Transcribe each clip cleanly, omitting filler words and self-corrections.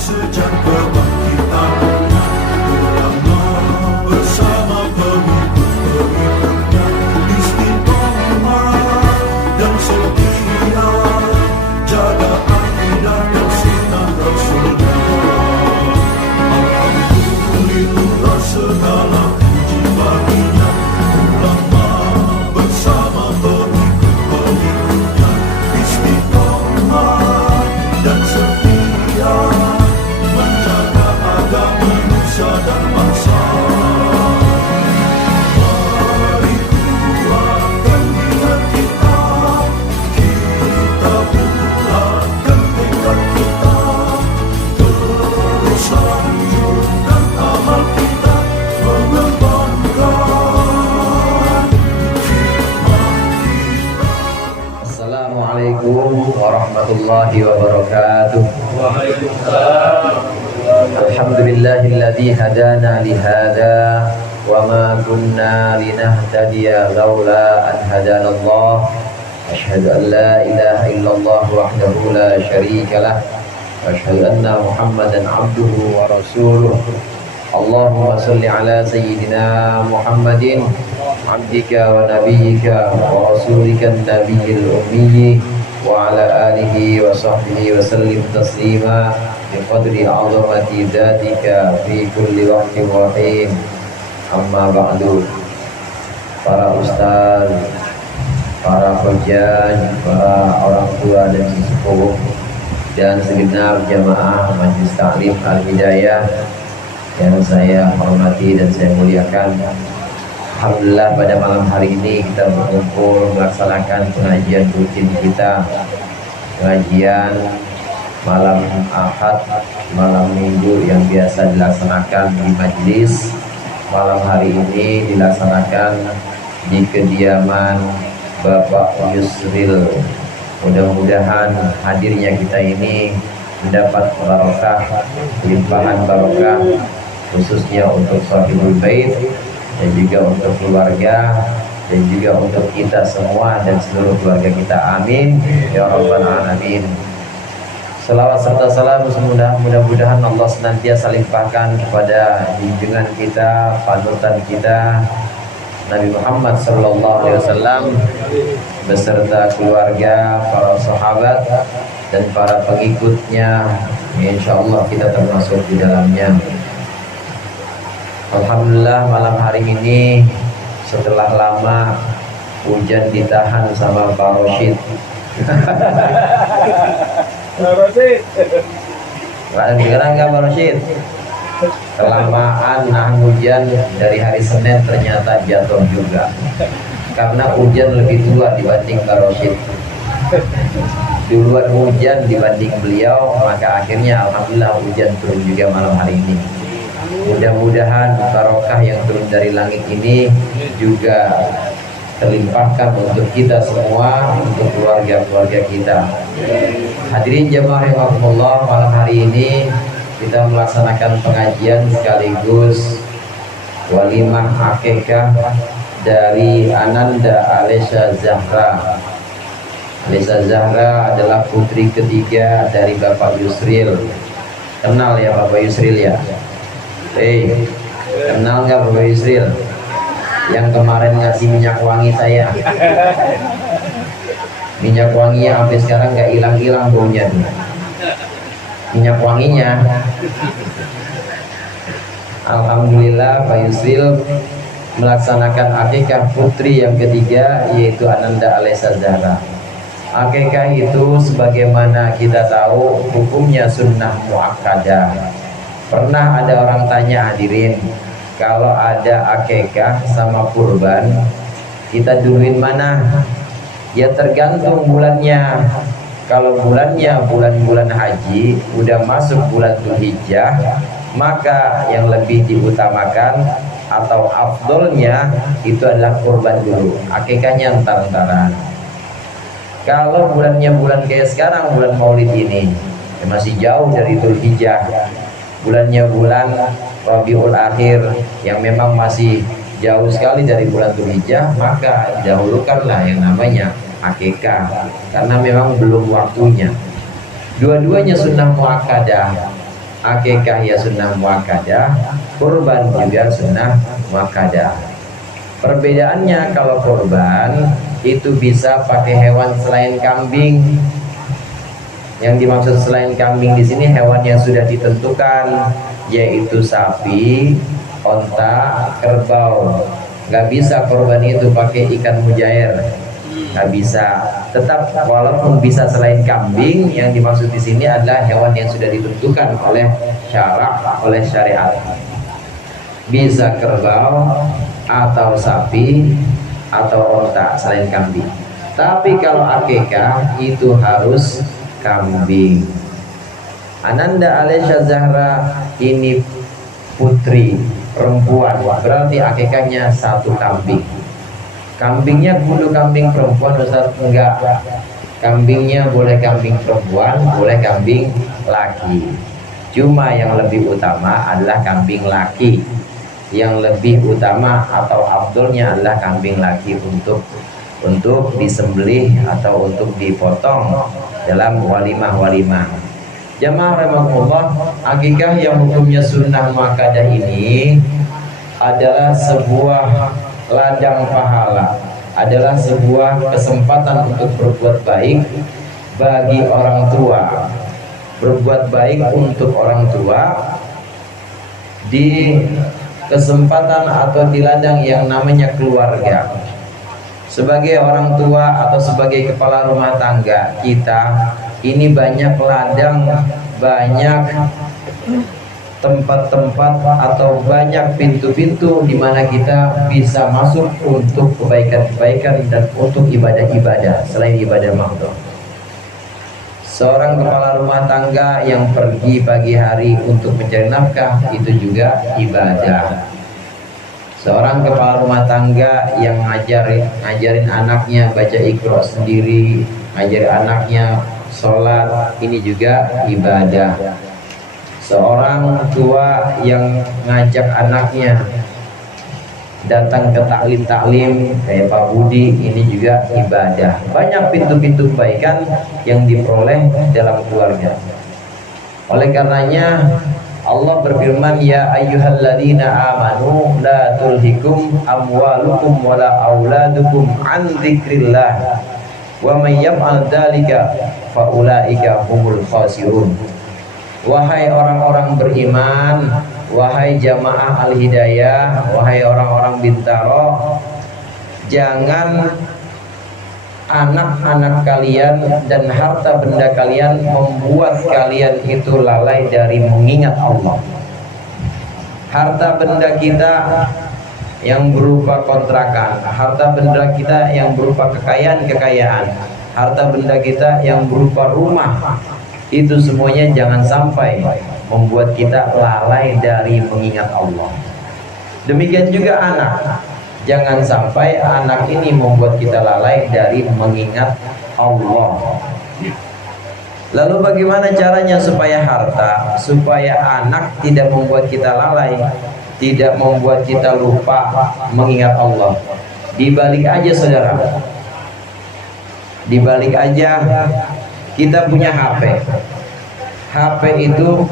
sejak kebangkitan ulama bersama pengikut-pengikutnya istiqomah dan setia jaga akidah dan sunnah Rasulullah. Alhamdulillah segala puji baginya ulama bersama pengikut-pengikutnya istiqomah dan setia menjaga agama nusa dan bangsa. Mari kuatkan niat kita, kita bulatkan tekad kita, terus lanjutkan amal kita, mengembangkan hikmah kita. Assalamualaikum warahmatullahi wabarakatuh. Alhamdulillahilladzi hadana lihada wa ma kunna linahtadiya laula an hadanallah. Asyhadu an la ilaha illallah wahdahu la syarika lah wa asyhadu anna Muhammadan abduhu wa rasuluh. Allahumma salli ala sayyidina Muhammadin abdika wa nabiyyika wa rasulika nabiyil ummi wa ala alihi wa sahbihi wa sallim taslima biqadri azamati dzatika fi kulli waqtin wa hin. Amma ba'du. Para ustaz, para hujan, para orang tua dan sesepuh, dan segenap jamaah Majelis Taklim Al-Hidayah yang saya hormati dan saya muliakan. Alhamdulillah pada malam hari ini kita berkumpul melaksanakan pengajian rutin kita, pengajian malam Ahad, malam Minggu yang biasa dilaksanakan di majelis. Malam hari ini dilaksanakan di kediaman Bapak Yusril. Mudah-mudahan hadirnya kita ini mendapat barokah, limpahan barokah, khususnya untuk sahibul bait dan juga untuk keluarga dan juga untuk kita semua dan seluruh keluarga kita. Amin ya rabbal alamin. Salawat serta salam mudah-mudahan Allah senantiasa limpahkan kepada junjungan kita, panutan kita Nabi Muhammad sallallahu alaihi wasallam beserta keluarga, para sahabat dan para pengikutnya. Insyaallah kita termasuk di dalamnya. Alhamdulillah malam hari ini setelah lama hujan ditahan sama Pak Rosyid. Pak Rosyid. Sekarang nggak Pak Rosyid? Kelamaan nahan hujan dari hari Senin ternyata jatuh juga. Karena hujan lebih tua dibanding Pak Rosyid. Duluan hujan dibanding beliau, maka akhirnya alhamdulillah hujan turun juga malam hari ini. Mudah-mudahan barokah yang turun dari langit ini juga terlimpahkan untuk kita semua, untuk keluarga-keluarga kita. Hadirin jamaah rahimakumullah, malam hari ini kita melaksanakan pengajian sekaligus walimah akikah dari Ananda Alesha Zahra. Alesha Zahra adalah putri ketiga dari Bapak Yusril. Kenal ya Bapak Yusril ya? Kenal nggak Bapak Yusril? Yang kemarin ngasih minyak wangi saya. Minyak wanginya sampai sekarang nggak hilang-hilang baunya. Minyak wanginya. Alhamdulillah Pak Yusril melaksanakan akikah putri yang ketiga, yaitu Ananda Alesha Zahra. Akikah itu sebagaimana kita tahu hukumnya sunnah muakkadah. Pernah ada orang tanya, hadirin, kalau ada akikah sama kurban, kita duluin mana? Ya tergantung bulannya. Kalau bulannya bulan-bulan haji, udah masuk bulan Dzulhijjah, maka yang lebih diutamakan atau afdolnya itu adalah kurban dulu. Akikahnya entar-entaran. Kalau bulannya bulan kayak sekarang, bulan Maulid ini, ya masih jauh dari Dzulhijjah. Bulannya bulan Rabiul Akhir yang memang masih jauh sekali dari bulan Dzulhijjah, maka dahulukanlah yang namanya akikah karena memang belum waktunya. Dua-duanya sunnah muakkadah. Akikah ya sunnah muakkadah, kurban juga sunnah muakkadah. Perbedaannya kalau kurban itu bisa pakai hewan selain kambing. Yang dimaksud selain kambing di sini hewan yang sudah ditentukan, yaitu sapi, onta, kerbau. Nggak bisa kurban itu pakai ikan mujair, nggak bisa. Tetap walaupun bisa selain kambing, yang dimaksud di sini adalah hewan yang sudah ditentukan oleh syarak, oleh syariat. Bisa kerbau atau sapi atau onta selain kambing. Tapi kalau akikah itu harus kambing. Ananda Alesha Zahra ini putri perempuan, berarti akikahnya satu kambing. Kambingnya kudu kambing perempuan, Ustaz? Enggak. Kambingnya boleh kambing perempuan, boleh kambing laki. Cuma yang lebih utama adalah kambing laki. Yang lebih utama atau afdolnya adalah kambing laki untuk disembelih atau untuk dipotong dalam walimah-walimah. Jamaah rahimakumullah, akikah yang hukumnya sunnah muakkadah ini adalah sebuah ladang pahala, adalah sebuah kesempatan untuk berbuat baik bagi orang tua, berbuat baik untuk orang tua di kesempatan atau di ladang yang namanya keluarga. Sebagai orang tua atau sebagai kepala rumah tangga kita, ini banyak ladang, banyak tempat-tempat atau banyak pintu-pintu di mana kita bisa masuk untuk kebaikan-kebaikan dan untuk ibadah-ibadah selain ibadah makhluk. Seorang kepala rumah tangga yang pergi pagi hari untuk mencari nafkah itu juga ibadah. Seorang kepala rumah tangga yang ngajarin anaknya baca Iqra sendiri, ngajarin anaknya sholat, ini juga ibadah. Seorang tua yang ngajak anaknya datang ke taklim-taklim kayak Pak Budi, ini juga ibadah. Banyak pintu-pintu kebaikan yang diperoleh dalam keluarga. Oleh karenanya Allah berfirman, ya ayyuhalladzina amanu la tulhikum amwalukum wala auladukum an dzikrillah wa may yaf'al dzalika fa ulaika humul khasirun. Wahai orang-orang beriman, wahai jamaah al-hidayah, wahai orang-orang Bintaro, jangan anak-anak kalian dan harta benda kalian membuat kalian itu lalai dari mengingat Allah. Harta benda kita yang berupa kontrakan, harta benda kita yang berupa kekayaan-kekayaan, harta benda kita yang berupa rumah, itu semuanya jangan sampai membuat kita lalai dari mengingat Allah. Demikian juga anak, jangan sampai anak ini membuat kita lalai dari mengingat Allah. Lalu bagaimana caranya supaya harta, supaya anak tidak membuat kita lalai, tidak membuat kita lupa mengingat Allah? Dibalik aja saudara, dibalik aja. Kita punya HP. HP itu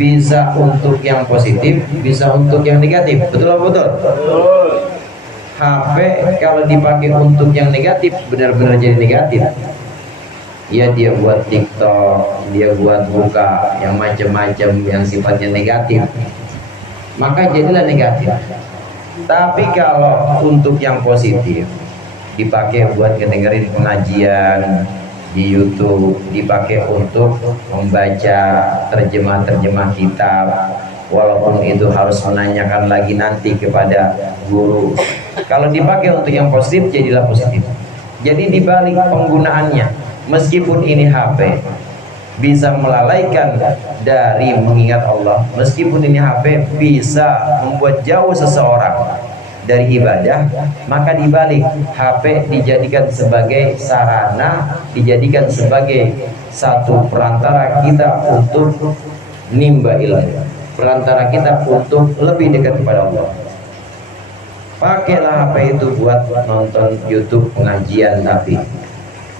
bisa untuk yang positif, bisa untuk yang negatif. Betul apa betul? Betul. HP kalau dipakai untuk yang negatif, benar-benar jadi negatif. Ya dia buat TikTok, dia buat buka yang macam-macam yang sifatnya negatif, maka jadilah negatif. Tapi kalau untuk yang positif, dipakai buat ngedengerin pengajian di YouTube, dipakai untuk membaca terjemah-terjemah kitab, walaupun itu harus menanyakan lagi nanti kepada guru. Kalau dipakai untuk yang positif, jadilah positif. Jadi dibalik penggunaannya, meskipun ini HP bisa melalaikan dari mengingat Allah, meskipun ini HP bisa membuat jauh seseorang dari ibadah, maka dibalik HP dijadikan sebagai sarana, dijadikan sebagai satu perantara kita untuk nimba ilmu, perantara kita untuk lebih dekat kepada Allah. Pakailah HP itu buat nonton YouTube pengajian, tapi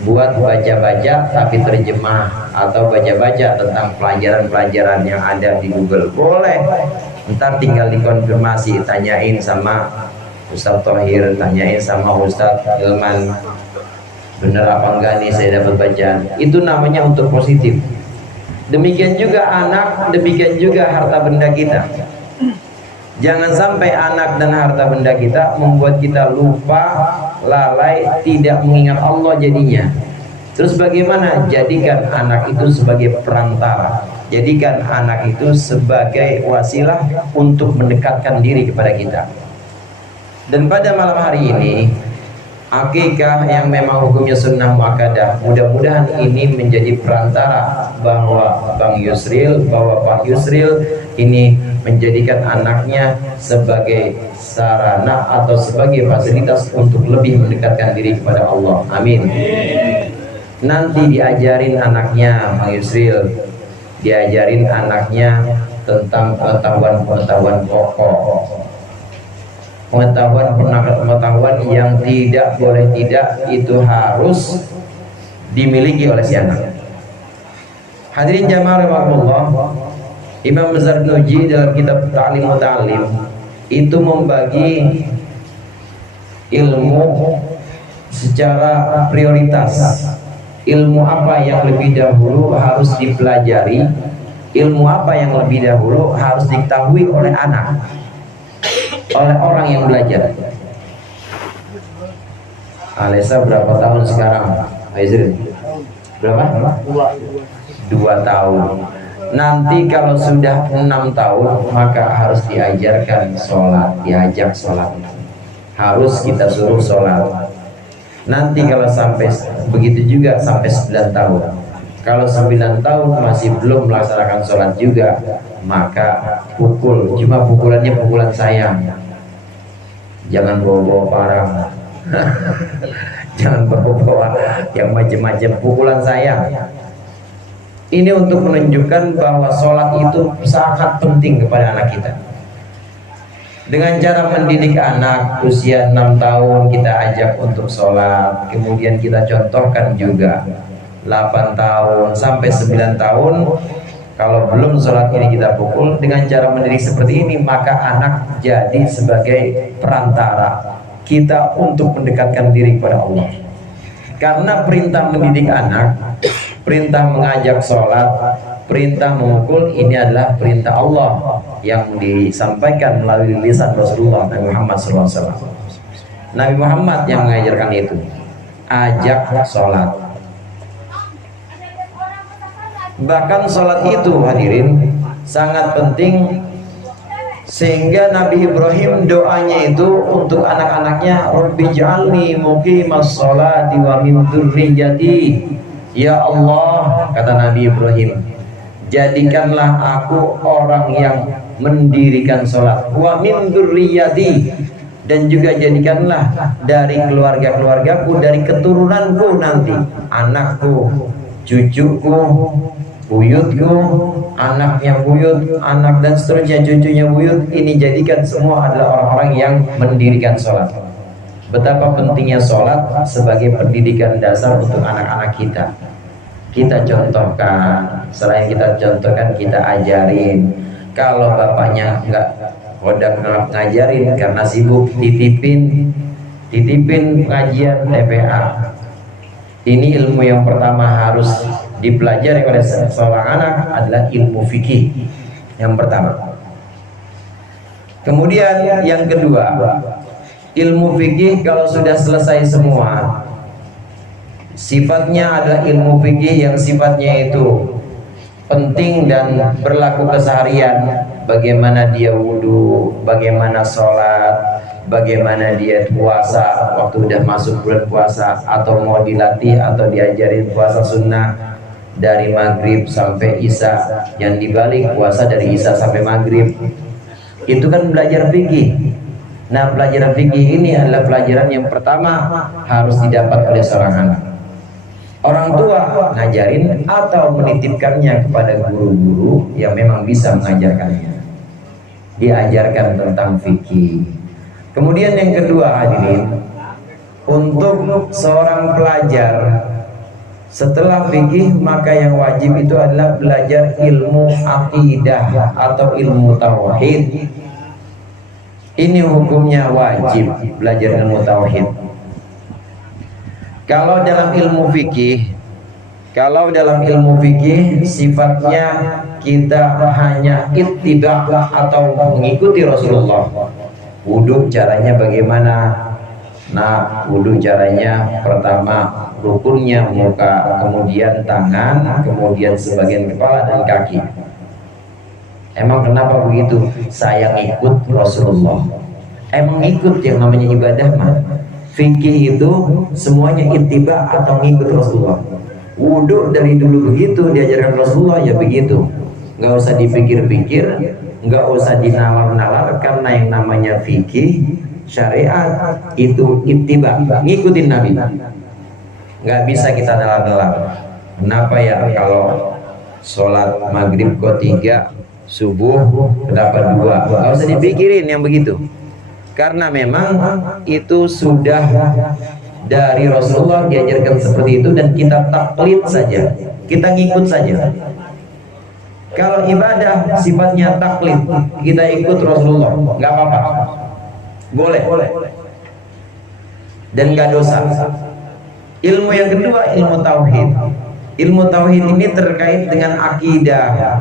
buat baca-baca tapi terjemah, atau baca-baca tentang pelajaran-pelajaran yang ada di Google, boleh. Ntar tinggal dikonfirmasi, tanyain sama Ustadz Thohir, tanyain sama Ustadz Ilman, bener apa enggak nih saya dapat bacaan. Itu namanya untuk positif. Demikian juga anak, demikian juga harta benda kita. Jangan sampai anak dan harta benda kita membuat kita lupa, lalai, tidak mengingat Allah jadinya. Terus bagaimana? Jadikan anak itu sebagai perantara. Jadikan anak itu sebagai wasilah untuk mendekatkan diri kepada kita. Dan pada malam hari ini, akikah yang memang hukumnya sunnah muakkadah, mudah-mudahan ini menjadi perantara bahwa Bang Yusril, bahwa Pak Yusril ini menjadikan anaknya sebagai sarana atau sebagai fasilitas untuk lebih mendekatkan diri kepada Allah. Amin. Nanti diajarin anaknya Bang Yusril, diajarin anaknya tentang pengetahuan-pengetahuan pokok, pengetahuan yang tidak boleh tidak itu harus dimiliki oleh si anak. Hadirin jamaah rahimakumullah, Imam Zarnuji dalam kitab Ta'lim Muta'alim itu membagi ilmu secara prioritas. Ilmu apa yang lebih dahulu harus dipelajari, ilmu apa yang lebih dahulu harus diketahui oleh anak, oleh orang yang belajar. Alesa berapa tahun sekarang? Aizrin berapa? 2 tahun. Nanti kalau sudah 6 tahun maka harus diajarkan sholat, diajak sholat, harus kita suruh sholat. Nanti kalau sampai begitu juga sampai 9 tahun. Kalau 9 tahun masih belum melaksanakan sholat juga, maka pukul, cuma pukulannya pukulan sayang. Jangan bawa-bawa parang. Jangan bawa-bawa yang macam-macam, pukulan sayang. Ini untuk menunjukkan bahwa sholat itu sangat penting kepada anak kita. Dengan cara mendidik anak usia 6 tahun kita ajak untuk sholat, kemudian kita contohkan juga 8 tahun sampai 9 tahun. Kalau belum sholat ini kita pukul. Dengan cara mendidik seperti ini maka anak jadi sebagai perantara kita untuk mendekatkan diri kepada Allah. Karena perintah mendidik anak, perintah mengajak sholat, perintah memukul, ini adalah perintah Allah yang disampaikan melalui lisan Rasulullah Nabi Muhammad SAW. Nabi Muhammad yang mengajarkan itu, ajak sholat. Bahkan sholat itu hadirin sangat penting, sehingga Nabi Ibrahim doanya itu untuk anak-anaknya, Rabbi ja'alni muqimas sholati wa min dzurriyyati. Ya Allah, kata Nabi Ibrahim, jadikanlah aku orang yang mendirikan sholat, wa min dzurriyyati, dan juga jadikanlah dari keluarga-keluargaku, dari keturunanku nanti, anakku, cucuku, buyutku, anaknya buyut, anak dan seterusnya, cucunya buyut, ini jadikan semua adalah orang-orang yang mendirikan sholat. Betapa pentingnya sholat sebagai pendidikan dasar untuk anak-anak kita. Kita contohkan, selain kita contohkan, kita ajarin. Kalau bapaknya nggak ngajarin karena sibuk, titipin pengajian TPA. Ini ilmu yang pertama harus dipelajari oleh seorang anak adalah ilmu fikih yang pertama. Kemudian yang kedua, ilmu fikih kalau sudah selesai semua, sifatnya adalah ilmu fikih yang sifatnya itu penting dan berlaku keseharian. Bagaimana dia wudhu, bagaimana sholat, bagaimana dia puasa waktu udah masuk bulan puasa, atau mau dilatih atau diajarin puasa sunnah dari maghrib sampai isya, yang dibalik puasa dari isya sampai maghrib. Itu kan belajar fikih. Nah, pelajaran fikih ini adalah pelajaran yang pertama harus didapat oleh seorang anak. Orang tua ngajarin atau menitipkannya kepada guru-guru yang memang bisa mengajarkannya. Diajarkan tentang fikih. Kemudian yang kedua hadirin, untuk seorang pelajar Setelah fikih, maka yang wajib itu adalah belajar ilmu akidah atau ilmu tauhid. Ini hukumnya wajib belajar ilmu tauhid. Kalau dalam ilmu fikih sifatnya kita hanya ittiba atau mengikuti Rasulullah. Wudu caranya bagaimana? Nah, wudu caranya pertama rukunnya muka, kemudian tangan, kemudian sebagian kepala dan kaki. Emang kenapa begitu? Saya ngikut Rasulullah. Emang ikut yang namanya ibadah mah. Fikih itu semuanya ittiba atau ngikut Rasulullah. Wudu dari dulu begitu diajarkan Rasulullah, ya begitu. Nggak usah dipikir-pikir, nggak usah dinalar-nalar, karena yang namanya fikih syariat itu ittiba, ngikutin Nabi. Nggak bisa kita nalar-nalar. Kenapa ya kalau sholat maghrib kok 3, subuh kenapa 2? Nggak usah dipikirin yang begitu. Karena memang itu sudah dari Rasulullah diajarkan seperti itu, dan kita taklid saja, kita ngikut saja. Kalau ibadah sifatnya taklid, kita ikut Rasulullah, nggak apa-apa, boleh, dan nggak dosa. Ilmu yang kedua, ilmu tauhid. Ilmu tauhid ini terkait dengan akidah.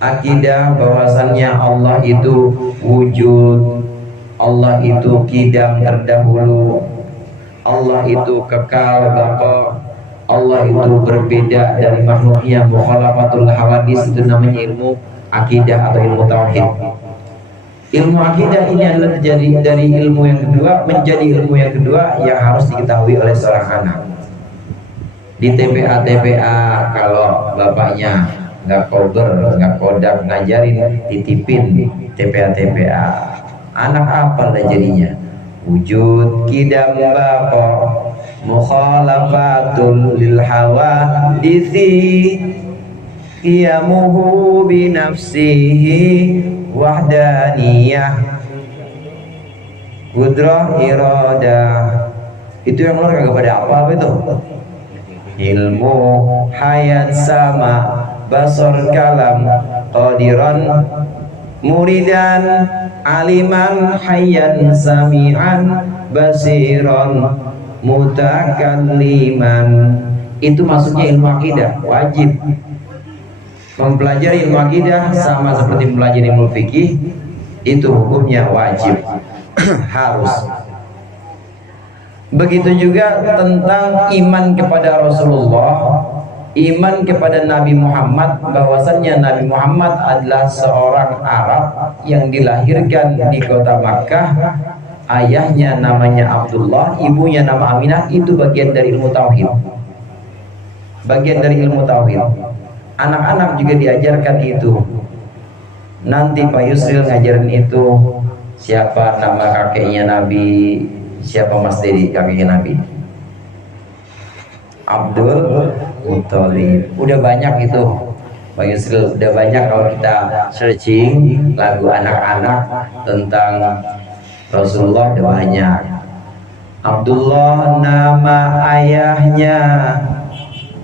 Akidah bahwasannya Allah itu wujud, Allah itu kidam terdahulu, Allah itu kekal baqo, Allah itu berbeda dari makhluknya, mukhalafatul hawadis. Itu namanya ilmu akidah atau ilmu tauhid. Ilmu akidah ini adalah terjadi dari ilmu yang kedua menjadi ilmu yang kedua yang harus diketahui oleh seorang anak. Di TPA kalau bapaknya nggak kober, nggak kodak, ngajarin, titipin TPA. Anak apa lah jadinya? Wujud kidam baqo, mukhalafatul lil hawadisi, qiyamuhu binafsihi wahdaniyah, qudrah iradah. Itu yang luar kagak pada apa itu? Ilmu hayat sama basar kalam qadiran muridan aliman hayyan sami'an basiran mutakalliman. Itu maksudnya ilmu akidah, wajib. Mempelajari ilmu akidah sama seperti mempelajari ilmu fikih, itu hukumnya wajib. Harus. Begitu juga tentang iman kepada Rasulullah, iman kepada Nabi Muhammad, bahwasannya Nabi Muhammad adalah seorang Arab yang dilahirkan di kota Makkah. Ayahnya namanya Abdullah, ibunya nama Aminah. Itu bagian dari ilmu tauhid. Bagian dari ilmu tauhid. Anak-anak juga diajarkan itu. Nanti Pak Yusril ngajarin itu. Siapa nama kakeknya Nabi, siapa Mas Dedi kakeknya Nabi? Abdul Muthalib. Udah banyak itu Pak Yusril, udah banyak kalau kita searching lagu anak-anak tentang Rasulullah, udah banyak. Abdullah nama ayahnya,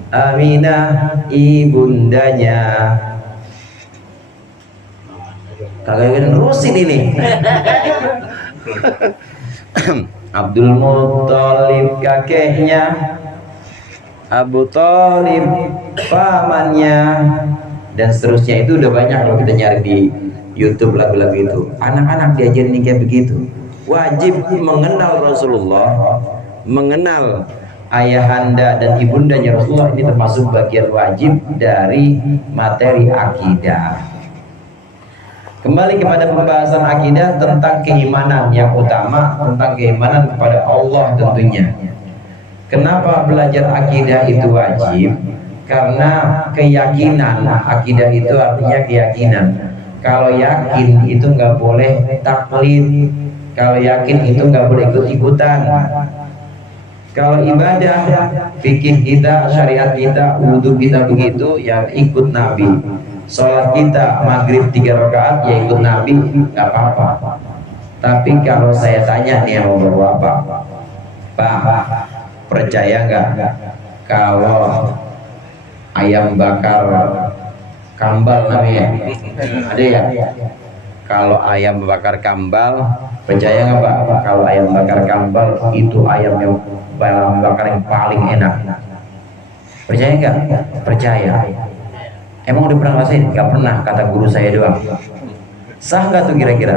Aminah ibundanya. Kagak nerusin ini. Abdul Muthalib kakeknya, Abu Thalib pamannya, dan seterusnya. Itu udah banyak kalau kita nyari di YouTube lagu-lagu itu. Anak-anak diajarin kayak begitu. Wajib mengenal Rasulullah, mengenal ayahanda dan ibundanya Rasulullah. Ini termasuk bagian wajib dari materi akidah. Kembali kepada pembahasan akidah tentang keimanan yang utama, tentang keimanan kepada Allah tentunya. Kenapa belajar akidah itu wajib? Karena keyakinan. Akidah itu artinya keyakinan. Kalau yakin itu nggak boleh taklid. Kalau yakin itu nggak boleh ikut-ikutan. Kalau ibadah, fikih kita, syariat kita, wudhu kita begitu, ya ikut Nabi. Sholat kita maghrib 3 rakaat, ya ikut Nabi, nggak apa-apa. Tapi kalau saya tanya nih mau bawa apa? Pak, percaya nggak kalau ayam bakar kambal namanya, ada ya? Kalau ayam bakar kambal, percaya nggak Pak? Kalau ayam bakar kambal itu ayam bakar yang paling enak. Percaya nggak? Percaya. Emang udah pernah ngerasain? Nggak pernah, kata guru saya doang. Sah nggak tuh kira-kira?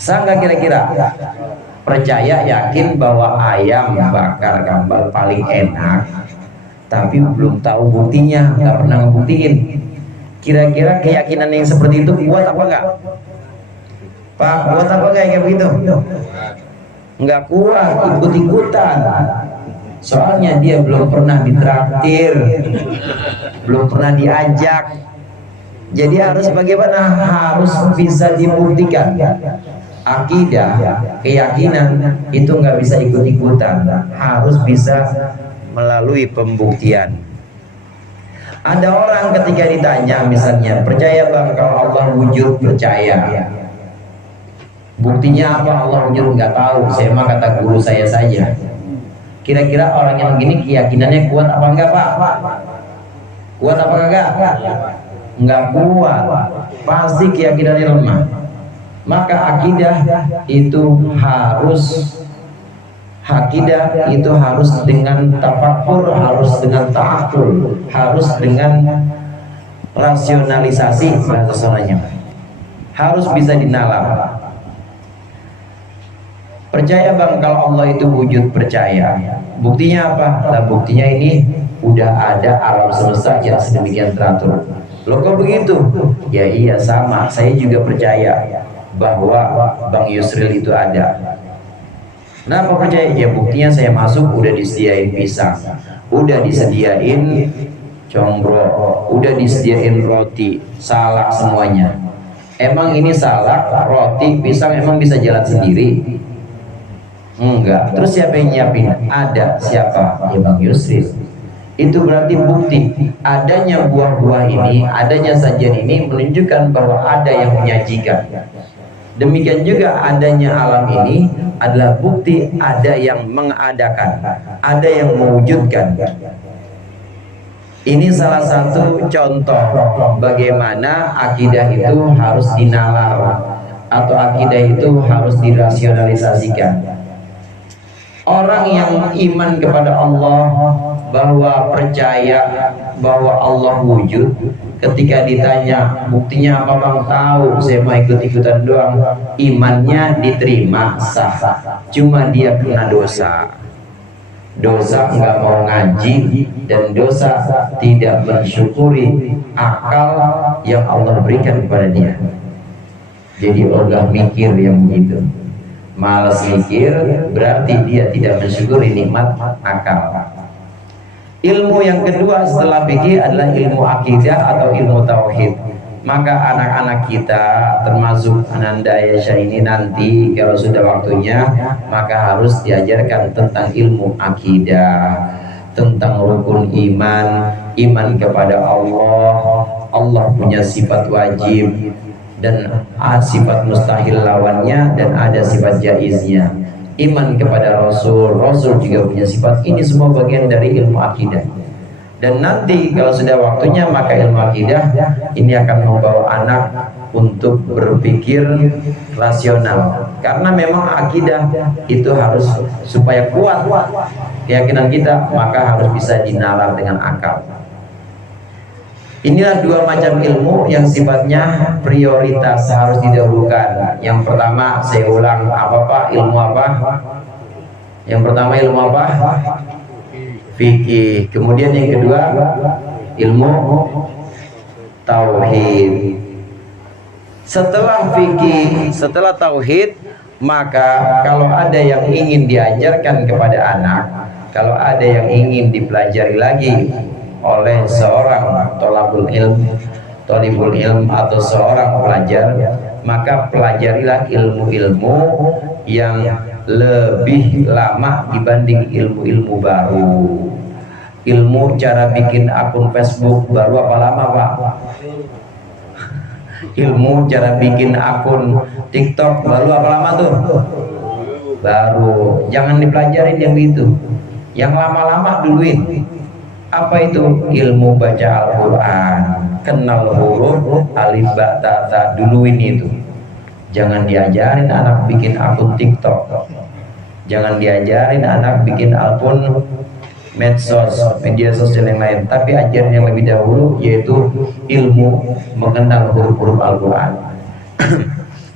Sah nggak kira-kira? Percaya, yakin bahwa ayam bakar kambal paling enak, tapi belum tahu buktinya, nggak pernah ngebuktiin. Kira-kira keyakinan yang seperti itu kuat apa enggak? Pak, kuat apa enggak kayak begitu? Enggak kuat, ikut-ikutan. Soalnya dia belum pernah ditraktir, belum pernah diajak. Jadi harus bagaimana? Harus bisa dibuktikan. Akidah, keyakinan itu nggak bisa ikut-ikutan, harus bisa melalui pembuktian. Ada orang ketika ditanya misalnya, percaya bang kalau Allah wujud? Percaya. Buktinya apa Allah wujud? Nggak tahu, saya mah kata guru saya saja. Kira-kira orang yang begini keyakinannya kuat apa enggak Pak? Kuat apa enggak? Enggak kuat, pasti keyakinannya lemah. Maka akidah itu harus dengan tafakur, harus dengan ta'akul, harus dengan rasionalisasi bahasa sonanya, harus bisa dinalar. Percaya bang kalau Allah itu wujud? Percaya. Buktinya apa? Nah, buktinya ini udah ada alam semesta yang sedemikian teratur. Loh kok begitu? Ya iya sama, saya juga percaya bahwa Bang Yusril itu ada. Kenapa percaya? Ya buktinya saya masuk udah disediain pisang, udah disediain combro, udah disediain roti, salak semuanya. Emang ini salak, roti, pisang emang bisa jalan sendiri? Enggak. Terus siapa yang nyiapin? Ada. Siapa? Ya Bang Yusril. Itu berarti bukti adanya buah-buah ini, adanya sajian ini menunjukkan bahwa ada yang menyajikan. Demikian juga adanya alam ini adalah bukti ada yang mengadakan, ada yang mewujudkan. Ini salah satu contoh bagaimana akidah itu harus dinalar atau akidah itu harus dirasionalisasikan. Orang yang iman kepada Allah, bahwa percaya bahwa Allah wujud, ketika ditanya buktinya apa bang? Tahu, saya mau ikut-ikutan doang. Imannya diterima, sah. Cuma dia kena dosa. Dosa nggak mau ngaji, dan dosa tidak mensyukuri akal yang Allah berikan kepada dia. Jadi ogah mikir yang begitu, malas mikir, berarti dia tidak mensyukuri nikmat akal. Ilmu yang kedua setelah fikih adalah ilmu akidah atau ilmu tauhid. Maka anak-anak kita termasuk Ananda Yasha ini nanti kalau sudah waktunya, maka harus diajarkan tentang ilmu akidah, tentang rukun iman, iman kepada Allah, Allah punya sifat wajib dan sifat mustahil lawannya, dan ada sifat jaiznya. Iman kepada Rasul, Rasul juga punya sifat. Ini semua bagian dari ilmu akidah. Dan nanti kalau sudah waktunya, maka ilmu akidah ini akan membawa anak untuk berpikir rasional. Karena memang akidah itu harus supaya kuat keyakinan kita, maka harus bisa dinalar dengan akal. Inilah dua macam ilmu yang sifatnya prioritas harus didahulukan. Yang pertama, saya ulang, apa Pak? Ilmu apa? Yang pertama ilmu apa? Fikih. Kemudian yang kedua, ilmu tauhid. Setelah fikih, setelah tauhid, maka kalau ada yang ingin diajarkan kepada anak, kalau ada yang ingin dipelajari lagi oleh seorang thalibul ilm atau seorang pelajar, maka pelajarilah ilmu-ilmu yang lebih lama dibanding ilmu-ilmu baru. Ilmu cara bikin akun Facebook baru apa lama Pak? Ilmu cara bikin akun TikTok baru apa lama tuh? Baru. Jangan dipelajarin yang itu. Yang lama-lama duluin. Apa itu? Ilmu baca Al-Quran, kenal huruf alif ba ta ta, duluin itu. Jangan diajarin anak bikin akun TikTok, jangan diajarin anak bikin akun medsos, media sosial yang lain, tapi ajarin yang lebih dahulu, yaitu ilmu mengenal huruf-huruf Al-Quran.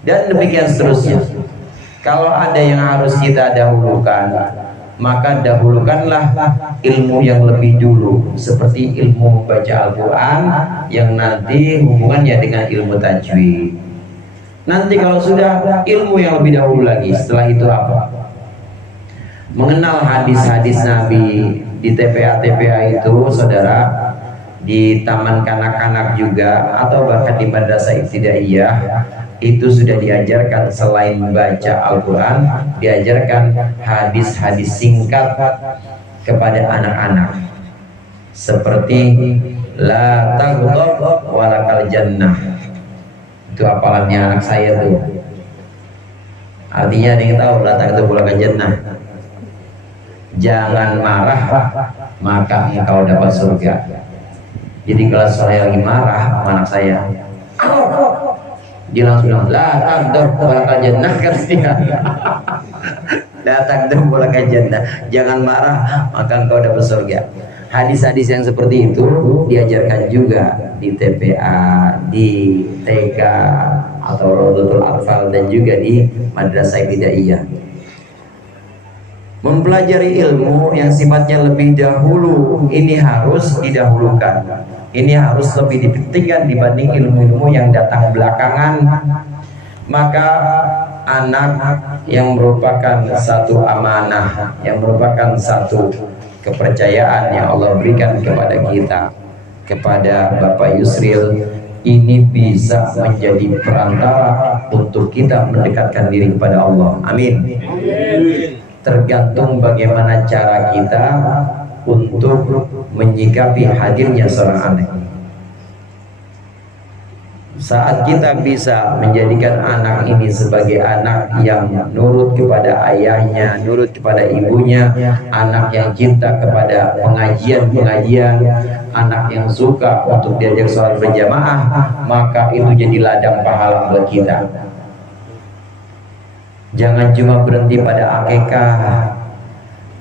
Dan demikian seterusnya. Kalau ada yang harus kita dahulukan, maka dahulukanlah ilmu yang lebih dulu, seperti ilmu baca Al-Quran yang nanti hubungannya dengan ilmu tajwid. Nanti kalau sudah, ilmu yang lebih dahulu lagi. Setelah itu apa? Mengenal hadis-hadis Nabi. Di TPA-TPA itu, saudara, di taman kanak-kanak juga, atau bahkan di madrasah ibtidaiyah, itu sudah diajarkan selain baca Al-Quran, diajarkan hadis-hadis singkat kepada anak-anak, seperti la taghdab walakal jannah. Itu hafalannya anak saya tuh. Artinya ada yang tahu la taghdab walakal jannah? Jangan marah, maka engkau dapat surga. Jadi kalau saya lagi marah sama anak saya, dia langsung bilang la taghdab walakal jannah, kan dia. La taghdab walakal jannah, jangan marah maka engkau dapat surga. Hadis-hadis yang seperti itu diajarkan juga di TPA, di TK atau Rodotul Atfal, dan juga di madrasah ibtidaiyah. Mempelajari ilmu yang sifatnya lebih dahulu, ini harus didahulukan. Ini harus lebih dipentingkan dibanding ilmu-ilmu yang datang belakangan. Maka anak yang merupakan satu amanah, yang merupakan satu kepercayaan yang Allah berikan kepada kita, kepada Bapak Yusril, ini bisa menjadi perantara untuk kita mendekatkan diri kepada Allah. Amin. Tergantung bagaimana cara kita untuk menyikapi hadirnya seorang anak. Saat kita bisa menjadikan anak ini sebagai anak yang nurut kepada ayahnya, nurut kepada ibunya, anak yang cinta kepada pengajian-pengajian, anak yang suka untuk diajak sholat berjamaah, maka itu jadi ladang pahala buat kita. Jangan cuma berhenti pada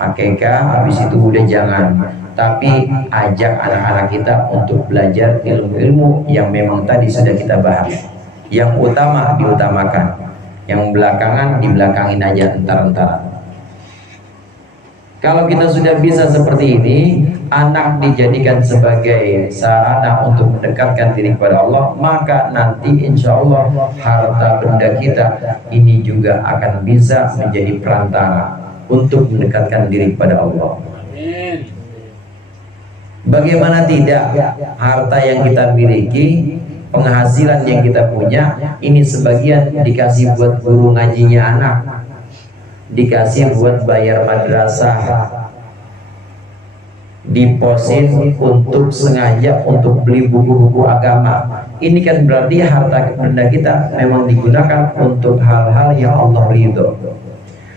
akekah, habis itu udah jangan. Tapi ajak anak-anak kita untuk belajar ilmu-ilmu yang memang tadi sudah kita bahas. Yang utama diutamakan, yang belakangan dibelakangin aja entar-entar. Kalau kita sudah bisa seperti ini, anak dijadikan sebagai sarana untuk mendekatkan diri kepada Allah, maka nanti insya Allah harta benda kita ini juga akan bisa menjadi perantara untuk mendekatkan diri kepada Allah. Bagaimana tidak, harta yang kita miliki, penghasilan yang kita punya, ini sebagian dikasih buat guru ngajinya anak, dikasih buat bayar madrasah, diposin untuk sengaja untuk beli buku-buku agama. Ini kan berarti harta benda kita memang digunakan untuk hal-hal yang Allah ridho.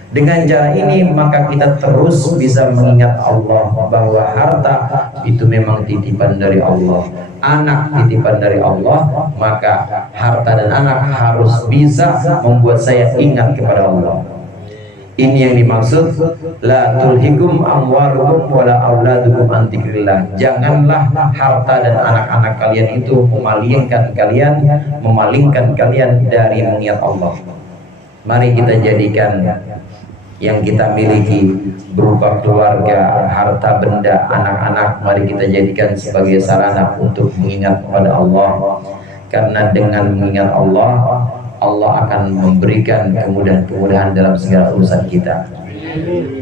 Dengan cara ini maka kita terus bisa mengingat Allah, bahwa harta itu memang titipan dari Allah, anak titipan dari Allah. Maka harta dan anak harus bisa membuat saya ingat kepada Allah. Ini yang dimaksud la tulhikum amwalukum wala auladukum an dzikrillah. Janganlah harta dan anak-anak kalian itu memalingkan kalian dari mengingat Allah. Mari kita jadikan yang kita miliki berupa keluarga, harta benda, anak-anak, mari kita jadikan sebagai sarana untuk mengingat kepada Allah. Karena dengan mengingat Allah, Allah akan memberikan kemudahan-kemudahan dalam segala urusan kita.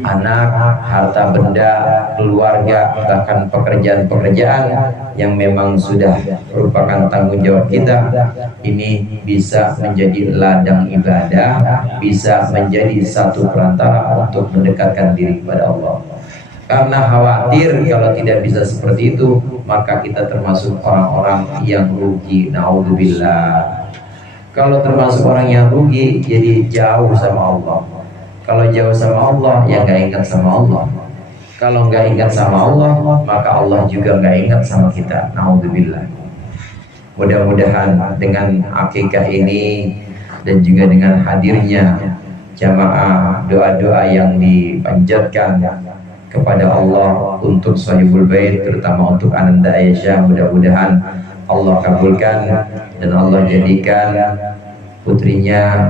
Anak, harta benda, keluarga, bahkan pekerjaan-pekerjaan yang memang sudah merupakan tanggung jawab kita, ini bisa menjadi ladang ibadah, bisa menjadi satu perantara untuk mendekatkan diri kepada Allah. Karena khawatir kalau tidak bisa seperti itu, maka kita termasuk orang-orang yang rugi. Naudzubillah. Kalau termasuk orang yang rugi, jadi jauh sama Allah. Kalau jauh sama Allah, ya gak ingat sama Allah. Kalau nggak ingat sama Allah, maka Allah juga nggak ingat sama kita. Naudzubillah. Mudah-mudahan dengan akikah ini dan juga dengan hadirnya jamaah doa-doa yang dipanjatkan kepada Allah untuk Sahibul Bait, terutama untuk Ananda Aisyah, mudah-mudahan Allah kabulkan dan Allah jadikan putrinya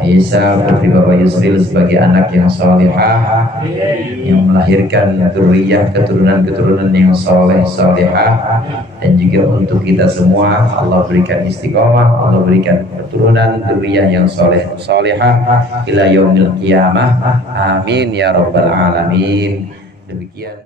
Aisyah, putri Bapak Yusril, sebagai anak yang salihah, yang melahirkan keturunan-keturunan yang salihah, dan juga untuk kita semua Allah berikan istiqomah, Allah berikan keturunan dzurriyyah yang salihah ila yaumil qiyamah. Amin ya rabbal alamin. Demikian.